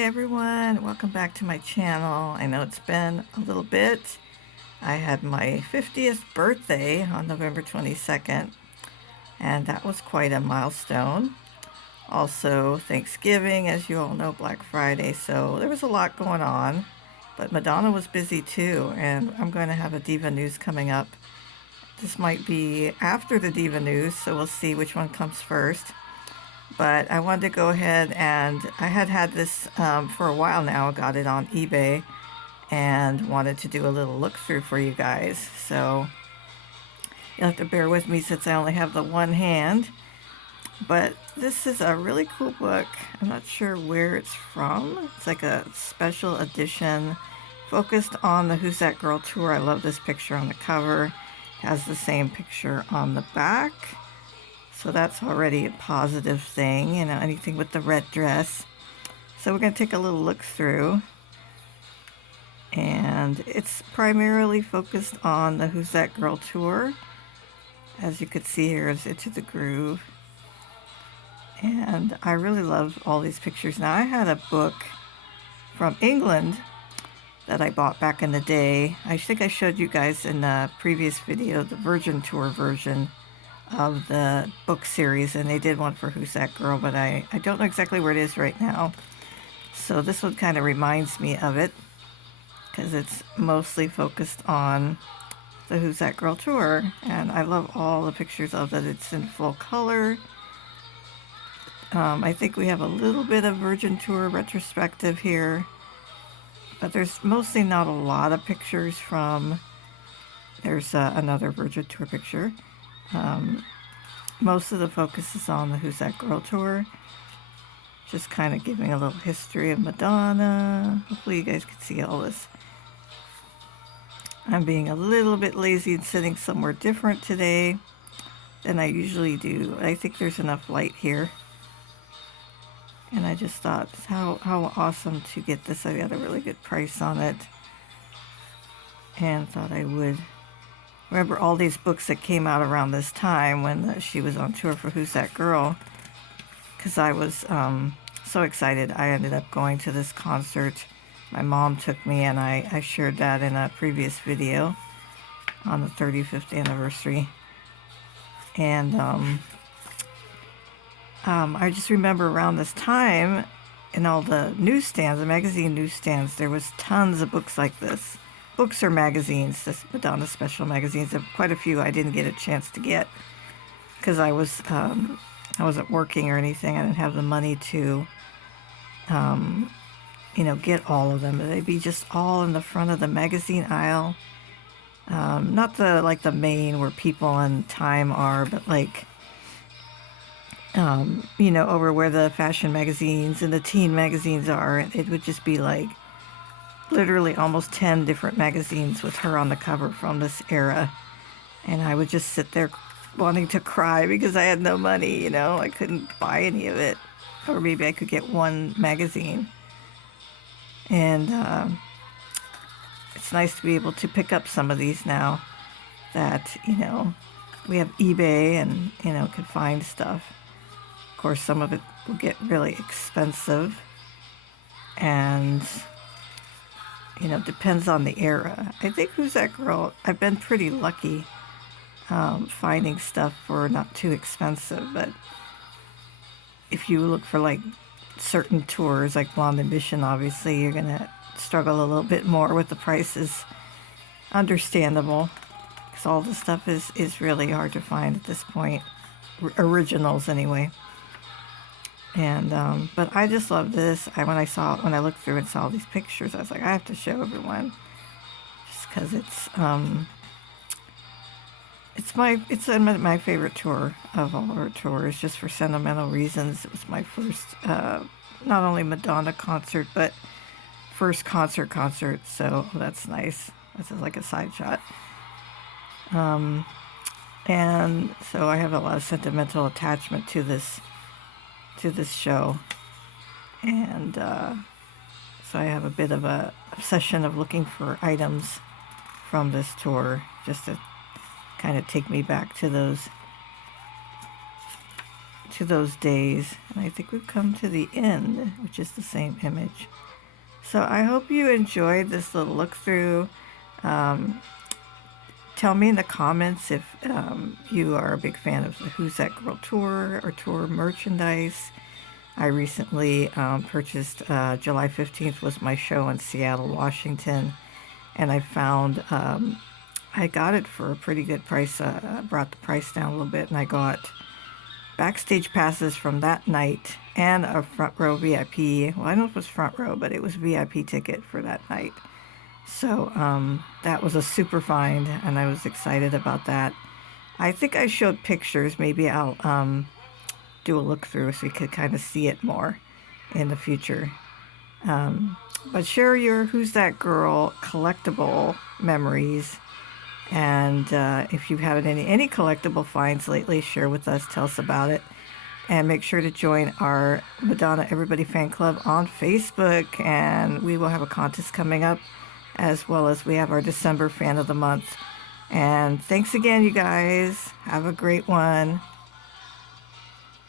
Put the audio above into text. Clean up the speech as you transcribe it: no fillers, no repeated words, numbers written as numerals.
Hi everyone, welcome back to my channel. I know it's been a little bit. I had my 50th birthday on November 22nd, and that was quite a milestone. Also Thanksgiving, as you all know, Black Friday, so there was a lot going on. But Madonna was busy too, and I'm going to have a Diva News coming up. This might be after the Diva News, so we'll see which one comes first. But I wanted to go ahead, and I had this for a while now. Got it on eBay and wanted to do a little look through for you guys. So you'll have to bear with me since I only have the one hand. But this is a really cool book. I'm not sure where it's from. It's like a special edition focused on the Who's That Girl tour. I love this picture on the cover. It has the same picture on the back. So that's already a positive thing, you know, anything with the red dress. So we're going to take a little look through. And it's primarily focused on the Who's That Girl tour. As you could see here, it's Into the Groove. And I really love all these pictures. Now, I had a book from England that I bought back in the day. I think I showed you guys in a previous video the Virgin Tour version of the book series, and they did one for Who's That Girl, but I don't know exactly where it is right now. So this one kind of reminds me of it because it's mostly focused on the Who's That Girl tour, and I love all the pictures of it. It's in full color. I think we have a little bit of Virgin Tour retrospective here, but there's mostly not a lot of pictures from. There's another Virgin Tour picture. Most of the focus is on the Who's That Girl tour. Just kind of giving a little history of Madonna. Hopefully you guys can see all this. I'm being a little bit lazy and sitting somewhere different today than I usually do. I think there's enough light here. And I just thought how awesome to get this. I got a really good price on it. And thought I would remember all these books that came out around this time when she was on tour for Who's That Girl, because I was so excited. I ended up going to this concert. My mom took me, and I shared that in a previous video on the 35th anniversary. And I just remember around this time in all the newsstands, the magazine newsstands, there was tons of books like this. Books or magazines, this Madonna special magazines. Quite a few I didn't get a chance to get because I wasn't working or anything. I didn't have the money to, get all of them. They'd be just all in the front of the magazine aisle. Not the main where People and Time are, but over where the fashion magazines and the teen magazines are. It would just be literally almost 10 different magazines with her on the cover from this era. And I would just sit there wanting to cry because I had no money, I couldn't buy any of it. Or maybe I could get one magazine. And it's nice to be able to pick up some of these now that, we have eBay and, could find stuff. Of course, some of it will get really expensive. And depends on the era. I think Who's That Girl, I've been pretty lucky finding stuff for not too expensive, but if you look for certain tours, like Blonde Ambition, obviously you're gonna struggle a little bit more with the prices. Understandable, because all the stuff is really hard to find at this point. Originals anyway. And but I just love this. When I looked through and saw these pictures, I was like, I have to show everyone, just because it's my favorite tour of all her tours, just for sentimental reasons. It was my first not only Madonna concert, but first concert, so that's nice. This is like a side shot. And so I have a lot of sentimental attachment to this show, and so I have a bit of a obsession of looking for items from this tour, just to kind of take me back to those to those days. And I think we've come to the end, which is the same image. So I hope you enjoyed this little look through. Tell me in the comments if you are a big fan of the Who's That Girl tour or tour merchandise. I recently purchased July 15th was my show in Seattle, Washington, and I found I got it for a pretty good price. Brought the price down a little bit, and I got backstage passes from that night and a front row VIP. Well, I don't know if it was front row, but it was VIP ticket for that night. So that was a super find, and I was excited about that. I think I showed pictures. Maybe I'll do a look through so you could kind of see it more in the future. But share your Who's That Girl collectible memories. And if you've had any collectible finds lately, share with us, tell us about it. And make sure to join our Madonna Everybody Fan Club on Facebook. And we will have a contest coming up, as well as we have our December Fan of the Month. And thanks again, you guys. Have a great one.